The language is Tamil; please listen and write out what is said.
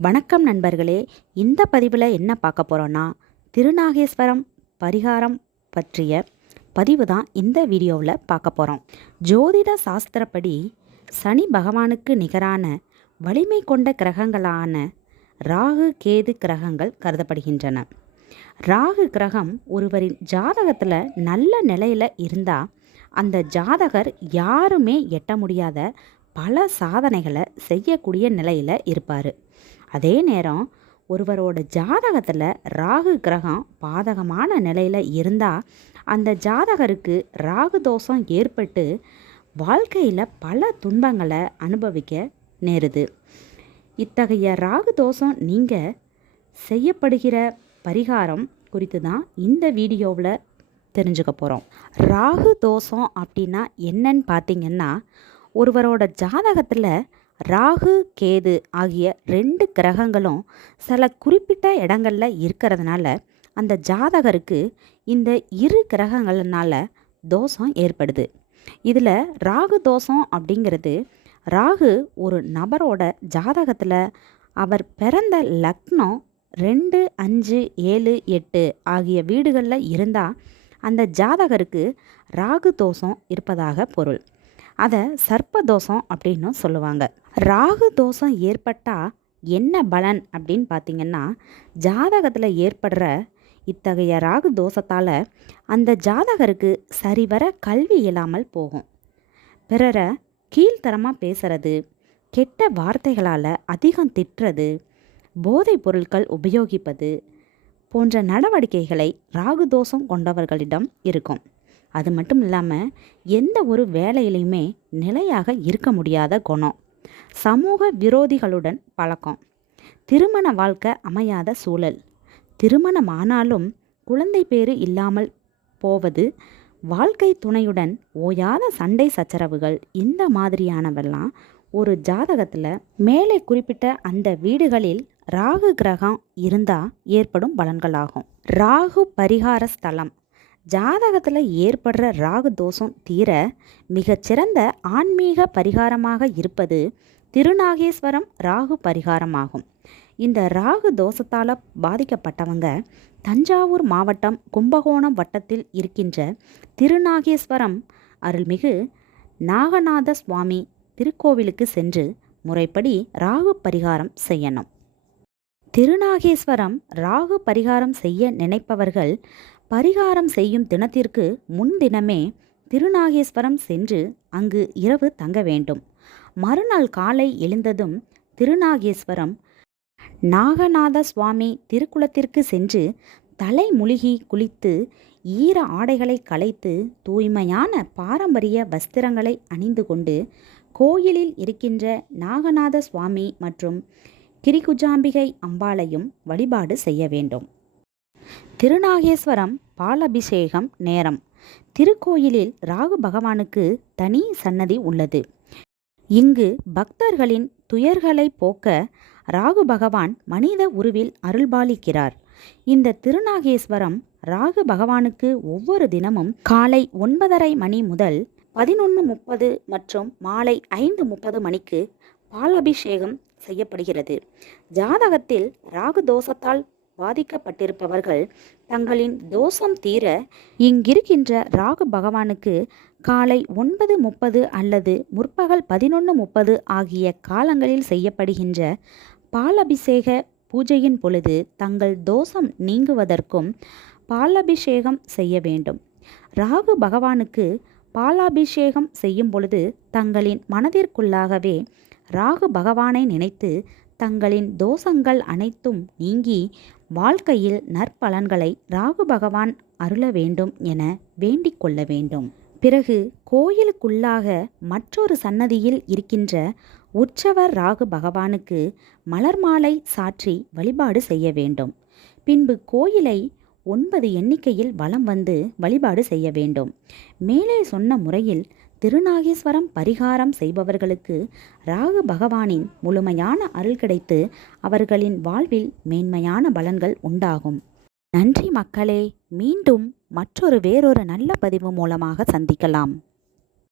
வணக்கம் நண்பர்களே. இந்த பதிவில் என்ன பார்க்க போகிறோன்னா, திருநாகேஸ்வரம் பரிகாரம் பற்றிய பதிவு தான் இந்த வீடியோவில் பார்க்க போகிறோம். ஜோதிட சாஸ்திரப்படி சனி பகவானுக்கு நிகரான வலிமை கொண்ட கிரகங்களான ராகு கேது கிரகங்கள் கருதப்படுகின்றன. ராகு கிரகம் ஒருவரின் ஜாதகத்தில் நல்ல நிலையில் இருந்தால் அந்த ஜாதகர் யாருமே எட்ட முடியாத பல சாதனைகளை செய்யக்கூடிய நிலையில் இருப்பார். அதே நேரம் ஒருவரோட ஜாதகத்தில் ராகு கிரகம் பாதகமான நிலையில் இருந்தால் அந்த ஜாதகருக்கு ராகு தோஷம் ஏற்பட்டு வாழ்க்கையில் பல துன்பங்களை அனுபவிக்க நேருது. இத்தகைய ராகு தோஷம் நீங்கள் செய்யப்படுகிற பரிகாரம் குறித்து தான் இந்த வீடியோவில் தெரிஞ்சுக்க போகிறோம். ராகு தோஷம் அப்படின்னா என்னன்னு பார்த்தீங்கன்னா, ஒருவரோட ஜாதகத்தில் ராகு கேது ஆகிய 2 கிரகங்களும் சில குறிப்பிட்ட இடங்களில் இருக்கிறதுனால அந்த ஜாதகருக்கு இந்த 2 கிரகங்கள்னால தோஷம் ஏற்படுது. இதில் ராகு தோஷம் அப்படிங்கிறது, ராகு ஒரு நபரோட ஜாதகத்தில் அவர் பிறந்த லக்னம் 2, 5, 7, 8 ஆகிய வீடுகளில் இருந்தால் அந்த ஜாதகருக்கு ராகு தோஷம் இருப்பதாக பொருள். அதை சர்ப்ப தோஷம் அப்படின்னு சொல்லுவாங்க. ராகு தோஷம் ஏற்பட்டால் என்ன பலன் அப்படின்னு பார்த்தீங்கன்னா, ஜாதகத்தில் ஏற்படுற இத்தகைய ராகு தோஷத்தால் அந்த ஜாதகருக்கு சரிவர கல்வி இல்லாமல் போகும். பிறரை கீழ்த்தரமாக பேசுறது, கெட்ட வார்த்தைகளால் அதிகம் திட்டுறது, போதைப் பொருட்கள் உபயோகிப்பது போன்ற நடவடிக்கைகளை ராகு தோஷம் கொண்டவர்களிடம் இருக்கும். அது மட்டும் இல்லாமல் எந்த ஒரு வேலையிலையுமே நிலையாக இருக்க முடியாத குணம், சமூக விரோதிகளுடன் பழக்கம், திருமண வாழ்க்கை அமையாத சூழல், திருமணமானாலும் குழந்தை பேறு இல்லாமல் போவது, வாழ்க்கை துணையுடன் ஓயாத சண்டை சச்சரவுகள், இந்த மாதிரியானவெல்லாம் ஒரு ஜாதகத்தில் மேலே குறிப்பிட்ட அந்த வீடுகளில் ராகு கிரகம் இருந்தால் ஏற்படும் பலன்களாகும். ராகு பரிகார ஸ்தலம். ஜாதகத்தில் ஏற்படுற ராகு தோஷம் தீர மிகச்சிறந்த ஆன்மீக பரிகாரமாக இருப்பது திருநாகேஸ்வரம் ராகு பரிகாரமாகும். இந்த ராகு தோஷத்தால் பாதிக்கப்பட்டவங்க தஞ்சாவூர் மாவட்டம் கும்பகோணம் வட்டத்தில் இருக்கின்ற திருநாகேஸ்வரம் அருள்மிகு நாகநாத சுவாமி திருக்கோவிலுக்கு சென்று முறைப்படி ராகு பரிகாரம் செய்யணும். திருநாகேஸ்வரம் ராகு பரிகாரம் செய்ய நினைப்பவர்கள் பரிகாரம் செய்யும் தினத்திற்கு முன்தினமே திருநாகேஸ்வரம் சென்று அங்கு இரவு தங்க வேண்டும். மறுநாள் காலை எழுந்ததும் திருநாகேஸ்வரம் நாகநாத சுவாமி திருக்குளத்திற்கு சென்று தலை முழுகி குளித்து ஈர ஆடைகளை களைத்து தூய்மையான பாரம்பரிய வஸ்திரங்களை அணிந்து கொண்டு கோயிலில் இருக்கின்ற நாகநாத சுவாமி மற்றும் கிரிகுஜாம்பிகை அம்பாளையும் வழிபாடு செய்ய வேண்டும். திருநாகேஸ்வரம் பாலபிஷேகம் நேரம். திருக்கோயிலில் ராகு பகவானுக்கு தனி சன்னதி உள்ளது. இங்கு பக்தர்களின் துயர்களை போக்க ராகு பகவான் மனித உருவில் அருள்பாலிக்கிறார். இந்த திருநாகேஸ்வரம் ராகு பகவானுக்கு ஒவ்வொரு தினமும் காலை 9:30 மணி முதல் 11:30 மற்றும் மாலை 5:30 மணிக்கு பாலபிஷேகம் செய்யப்படுகிறது. ஜாதகத்தில் ராகு தோஷத்தால் பாதிக்கப்பட்டிருப்பவர்கள் தங்களின் தோஷம் தீர இங்கிருக்கின்ற ராகு பகவானுக்கு காலை 9:30 அல்லது முற்பகல் 11:30 ஆகிய காலங்களில் செய்யப்படுகின்ற பாலபிஷேக பூஜையின் பொழுது தங்கள் தோஷம் நீங்குவதற்கும் பாலபிஷேகம் செய்ய வேண்டும். ராகு பகவானுக்கு பாலாபிஷேகம் செய்யும் பொழுது தங்களின் மனதிற்குள்ளாகவே ராகு பகவானை நினைத்து தங்களின் தோஷங்கள் அனைத்தும் நீங்கி வாழ்க்கையில் நற்பலன்களை ராகு பகவான் அருள வேண்டும் என வேண்டிக் கொள்ள வேண்டும். பிறகு கோயிலுக்குள்ளாக மற்றொரு சன்னதியில் இருக்கின்ற உற்சவர் ராகு பகவானுக்கு மலர் மாலை சாற்றி வழிபாடு செய்ய வேண்டும். பின்பு கோயிலை 9 எண்ணிக்கையில் வலம் வந்து வழிபாடு செய்ய வேண்டும். மேலே சொன்ன முறையில் திருநாகேஸ்வரம் பரிகாரம் செய்பவர்களுக்கு ராகு பகவானின் முழுமையான அருள் கிடைத்து அவர்களின் வாழ்வில் மேன்மையான பலன்கள் உண்டாகும். நன்றி மக்களே. மீண்டும் வேறொரு நல்ல பதிவு மூலமாக சந்திக்கலாம்.